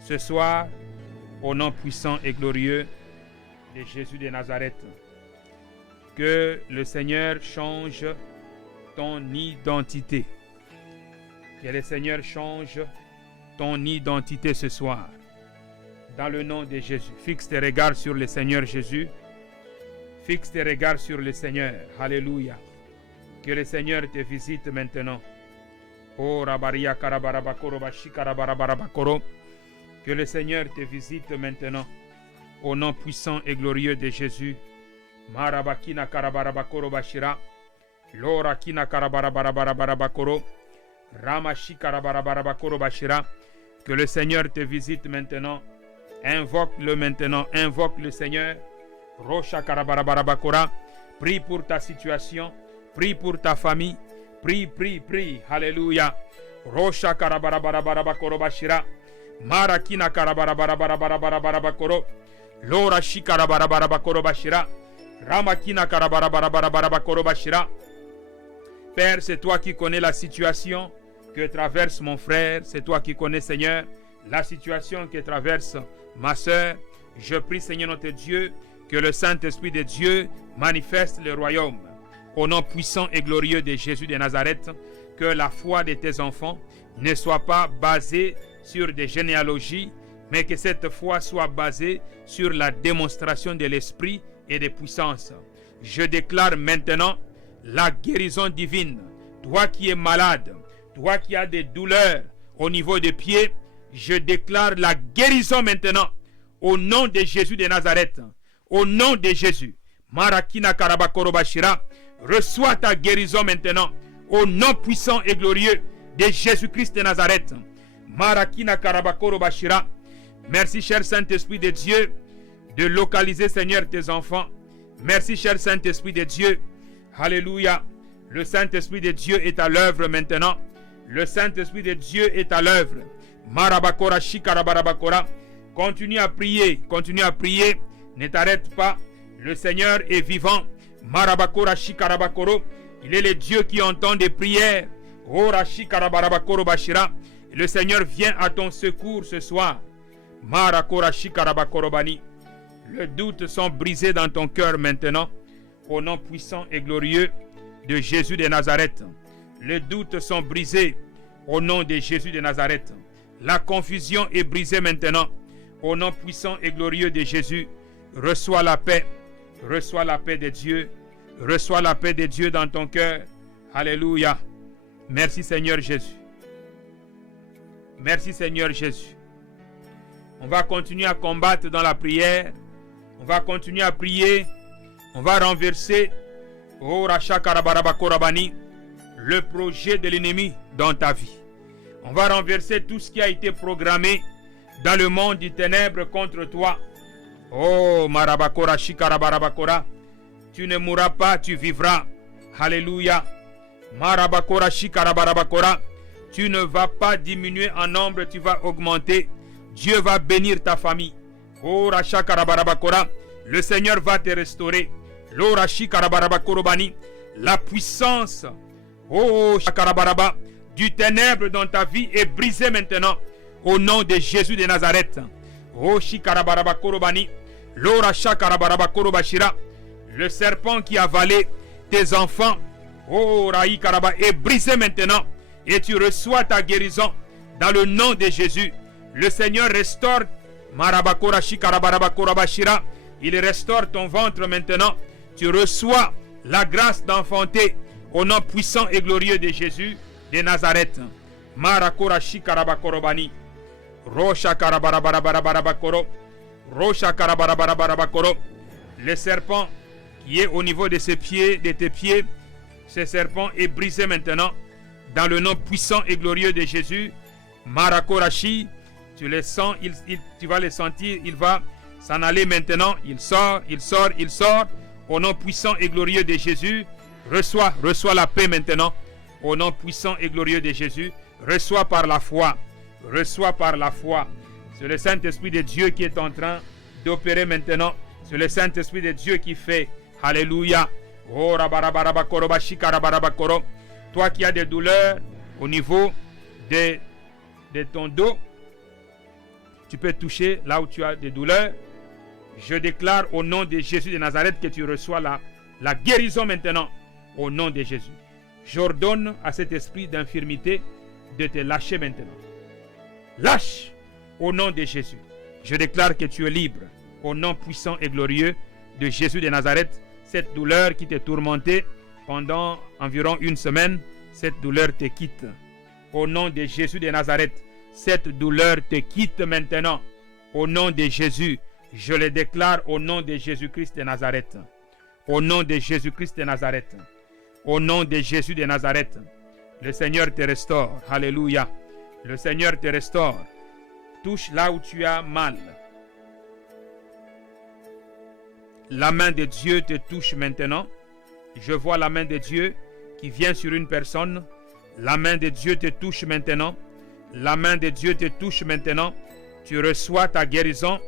ce soir au nom puissant et glorieux de Jésus de Nazareth. Que le Seigneur change ton identité. Que le Seigneur change ton identité ce soir. Dans le nom de Jésus. Fixe tes regards sur le Seigneur Jésus. Fixe tes regards sur le Seigneur. Alléluia. Que le Seigneur te visite maintenant. Oh, Rabaria Karabarabakoro Bashi Karabarabarabakoro. Que le Seigneur te visite maintenant. Au nom puissant et glorieux de Jésus. Marabakina Karabarabakoro Bashira. Lorakina Karabarabarabarabakoro. Ramashi Karabarabarabakoro Bashira. Que le Seigneur te visite maintenant. Invoque-le maintenant. Invoque le Seigneur. Rocha Karabarabakora. Prie pour ta situation. Prie pour ta famille. Prie, prie, prie. Alléluia. Rocha Karabarabarabarabakoro Bashira. Marakina Karabarabarabarabakoro. Lora Shi Karabarabarabarabakoro Bashira. Ramakina Karabarabarabarabakoro Bashira. Père, c'est toi qui connais la situation que traverse mon frère. C'est toi qui connais, Seigneur, la situation que traverse ma soeur. Je prie, Seigneur notre Dieu, que le Saint-Esprit de Dieu manifeste le royaume. Au nom puissant et glorieux de Jésus de Nazareth, que la foi de tes enfants ne soit pas basée sur des généalogies, mais que cette foi soit basée sur la démonstration de l'Esprit et des puissances. Je déclare maintenant la guérison divine. Toi qui es malade, toi qui as des douleurs au niveau des pieds, je déclare la guérison maintenant au nom de Jésus de Nazareth. Au nom de Jésus. Marakina Karabakoro Bashira, reçois ta guérison maintenant au nom puissant et glorieux de Jésus-Christ de Nazareth. Marakina Karabakoro Bashira. Merci, cher Saint-Esprit de Dieu, de localiser, Seigneur, tes enfants. Merci, cher Saint-Esprit de Dieu. Alléluia. Le Saint-Esprit de Dieu est à l'œuvre maintenant. Le Saint-Esprit de Dieu est à l'œuvre. Marabakora Shikarabarabakora. Continue à prier. Continue à prier. Ne t'arrête pas. Le Seigneur est vivant. Marabakora Shikarabakoro. Il est le Dieu qui entend des prières. Ora Shikarabarabakoro Bashira. Le Seigneur vient à ton secours ce soir. Marakora Shikarabakoro Bani. Les doutes sont brisés dans ton cœur maintenant. Au nom puissant et glorieux de Jésus de Nazareth. Les doutes sont brisés au nom de Jésus de Nazareth. La confusion est brisée maintenant. Au nom puissant et glorieux de Jésus. Reçois la paix. Reçois la paix de Dieu. Reçois la paix de Dieu dans ton cœur. Alléluia. Merci Seigneur Jésus. Merci Seigneur Jésus. On va continuer à combattre dans la prière. On va continuer à prier. On va renverser le projet de l'ennemi dans ta vie. On va renverser tout ce qui a été programmé dans le monde du ténèbre contre toi. Oh Marabakora Shikarabarabakora. Tu ne mourras pas, tu vivras. Alléluia. Marabakora Shikarabarabakora. Tu ne vas pas diminuer en nombre, tu vas augmenter. Dieu va bénir ta famille. Oh Rashakarabarabakora. Le Seigneur va te restaurer. L'Orashi Karabarabakorobani. La puissance, oh Shakarabaraba, du ténèbre dans ta vie est brisée maintenant. Au nom de Jésus de Nazareth. Oh Shikarabarabakorobanni. L'Orashakarabarabakoroba. Le serpent qui a avalé tes enfants Oh, Raï Karaba, est brisé maintenant. Et tu reçois ta guérison dans le nom de Jésus. Le Seigneur restaure. Marabakorashi Karabarabakorabashira. Il restaure ton ventre maintenant. Tu reçois la grâce d'enfanter au nom puissant et glorieux de Jésus de Nazareth. Marakorashi Karabakorobani. Rocha Karabarabarabarabarabakoro. Rocha Karabarabarabarabarabakoro. Le serpent qui est au niveau de ses pieds, de tes pieds, ce serpent est brisé maintenant dans le nom puissant et glorieux de Jésus. Marakorashi, tu le sens, tu vas le sentir, il va s'en aller maintenant. Il sort, il sort, il sort. Au nom puissant et glorieux de Jésus, reçois la paix maintenant. Au nom puissant et glorieux de Jésus, reçois par la foi. Reçois par la foi. C'est le Saint-Esprit de Dieu qui est en train d'opérer maintenant. C'est le Saint-Esprit de Dieu qui fait. Alléluia. Oh, toi qui as des douleurs au niveau de ton dos, tu peux toucher là où tu as des douleurs. Je déclare au nom de Jésus de Nazareth que tu reçois la guérison maintenant. Au nom de Jésus. J'ordonne à cet esprit d'infirmité de te lâcher maintenant. Lâche au nom de Jésus. Je déclare que tu es libre. Au nom puissant et glorieux de Jésus de Nazareth, cette douleur qui te tourmentait pendant environ une semaine, cette douleur te quitte. Au nom de Jésus de Nazareth, cette douleur te quitte maintenant. Au nom de Jésus, je le déclare au nom de Jésus-Christ de Nazareth. Au nom de Jésus-Christ de Nazareth. Au nom de Jésus de Nazareth. Le Seigneur te restaure. Alléluia. Le Seigneur te restaure. Touche là où tu as mal. La main de Dieu te touche maintenant. Je vois la main de Dieu qui vient sur une personne. La main de Dieu te touche maintenant. La main de Dieu te touche maintenant. Tu reçois ta guérison.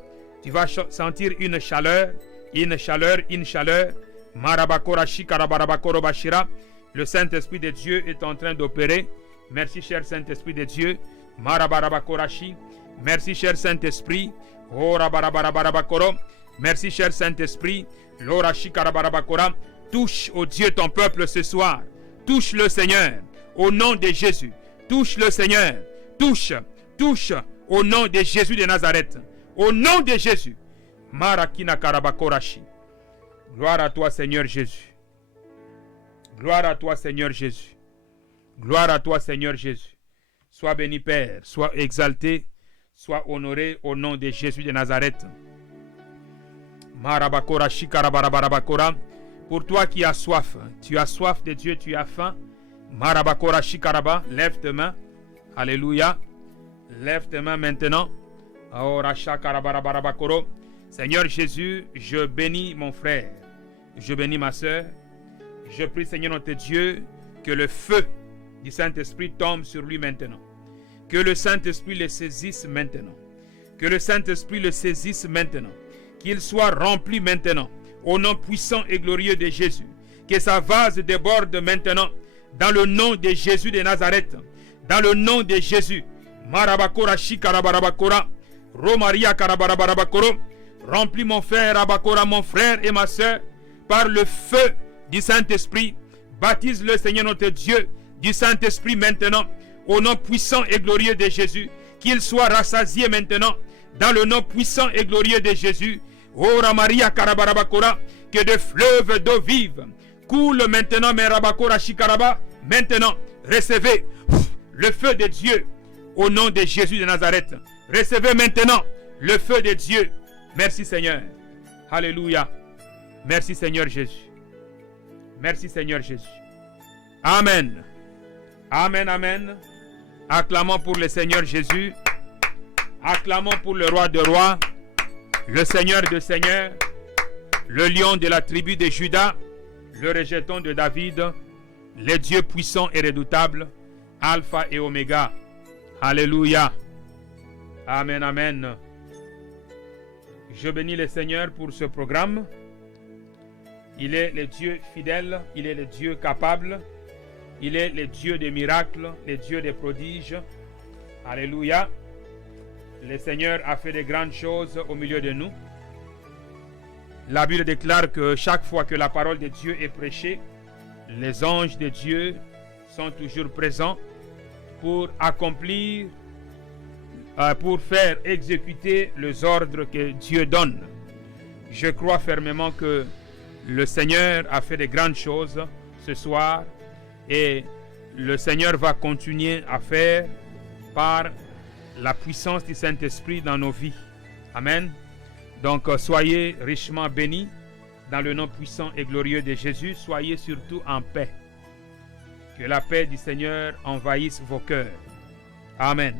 Tu vas sentir une chaleur. Une chaleur, une chaleur. Marabakorashi Karabarabakorobashira. Le Saint-Esprit de Dieu est en train d'opérer. Merci, cher Saint-Esprit de Dieu. Marabarabakorashi. Merci, cher Saint-Esprit. Oh, Rabarabarabakoro. Merci, cher Saint-Esprit. Lorashi Karabarabakora. Touche, oh Dieu, ton peuple ce soir. Touche le Seigneur. Au nom de Jésus. Touche le Seigneur. Touche. Touche. Au nom de Jésus de Nazareth. Au nom de Jésus. Marakina Karabakorashi. Gloire à toi, Seigneur Jésus. Gloire à toi, Seigneur Jésus. Gloire à toi, Seigneur Jésus. Sois béni, Père. Sois exalté. Sois honoré au nom de Jésus de Nazareth. Marabakorashi Karabarabarabakora. Pour toi qui as soif, tu as soif de Dieu, tu as faim. Marabakorashi Karaba, lève tes mains. Alléluia. Lève tes mains maintenant. Aorasha Karabarabarabakoro. Seigneur Jésus, je bénis mon frère. Je bénis ma soeur. Je prie, Seigneur notre Dieu, que le feu du Saint-Esprit tombe sur lui maintenant. Que le Saint-Esprit le saisisse maintenant. Que le Saint-Esprit le saisisse maintenant. Qu'il soit rempli maintenant. Au nom puissant et glorieux de Jésus. Que sa vase déborde maintenant. Dans le nom de Jésus de Nazareth. Dans le nom de Jésus. Marabakorashi Karabarabakora. Romaria Karabarabarabakoro. Remplis mon frère Abakora, mon frère et ma soeur, par le feu du Saint-Esprit. Baptise le Seigneur notre Dieu du Saint-Esprit maintenant. Au nom puissant et glorieux de Jésus. Qu'il soit rassasié maintenant. Dans le nom puissant et glorieux de Jésus. Ora Maria Karabarabakora. Que des fleuves d'eau vive coulent maintenant. Mais Rabakora Shikaraba. Maintenant, recevez le feu de Dieu. Au nom de Jésus de Nazareth. Recevez maintenant le feu de Dieu. Merci Seigneur. Alléluia. Merci Seigneur Jésus. Merci Seigneur Jésus. Amen. Amen, amen. Acclamons pour le Seigneur Jésus. Acclamons pour le roi de rois. Le Seigneur de seigneurs. Le lion de la tribu de Juda. Le rejeton de David. Le Dieu puissant et redoutable. Alpha et Oméga. Alléluia. Amen, amen. Je bénis le Seigneur pour ce programme. Il est le Dieu fidèle, il est le Dieu capable, il est le Dieu des miracles, le Dieu des prodiges. Alléluia. Le Seigneur a fait de grandes choses au milieu de nous. La Bible déclare que chaque fois que la parole de Dieu est prêchée, les anges de Dieu sont toujours présents pour accomplir, pour faire exécuter les ordres que Dieu donne. Je crois fermement que le Seigneur a fait de grandes choses ce soir et le Seigneur va continuer à faire par la puissance du Saint-Esprit dans nos vies. Amen. Donc soyez richement bénis dans le nom puissant et glorieux de Jésus. Soyez surtout en paix. Que la paix du Seigneur envahisse vos cœurs. Amen.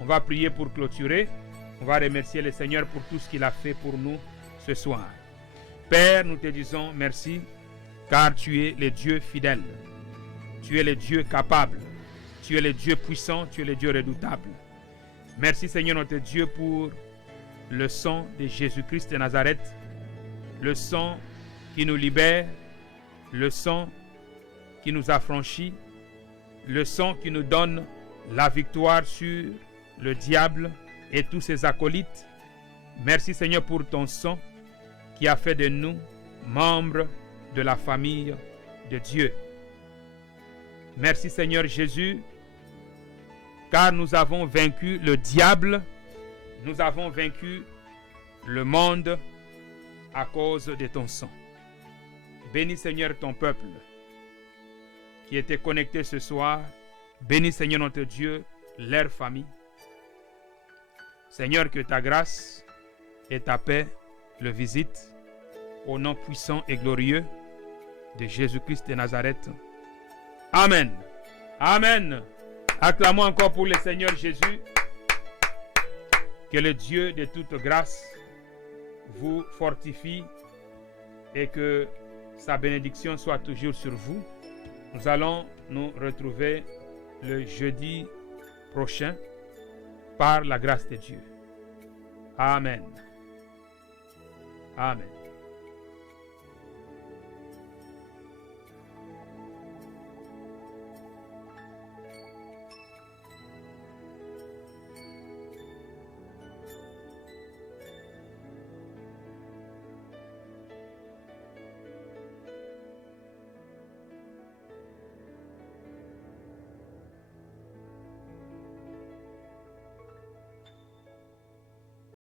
On va prier pour clôturer. On va remercier le Seigneur pour tout ce qu'il a fait pour nous ce soir. Père, nous te disons merci, car tu es le Dieu fidèle. Tu es le Dieu capable. Tu es le Dieu puissant. Tu es le Dieu redoutable. Merci Seigneur notre Dieu pour le sang de Jésus-Christ de Nazareth. Le sang qui nous libère. Le sang qui nous affranchit. Le sang qui nous donne la victoire sur le diable et tous ses acolytes. Merci Seigneur pour ton sang qui a fait de nous membres de la famille de Dieu. Merci Seigneur Jésus, car nous avons vaincu le diable, nous avons vaincu le monde à cause de ton sang. Bénis Seigneur ton peuple qui était connecté ce soir. Bénis Seigneur notre Dieu leur famille. Seigneur, que ta grâce et ta paix le visitent au nom puissant et glorieux de Jésus-Christ de Nazareth. Amen. Amen. Acclamons encore pour le Seigneur Jésus. Que le Dieu de toute grâce vous fortifie et que sa bénédiction soit toujours sur vous. Nous allons nous retrouver le jeudi prochain par la grâce de Dieu. Amen. Amen.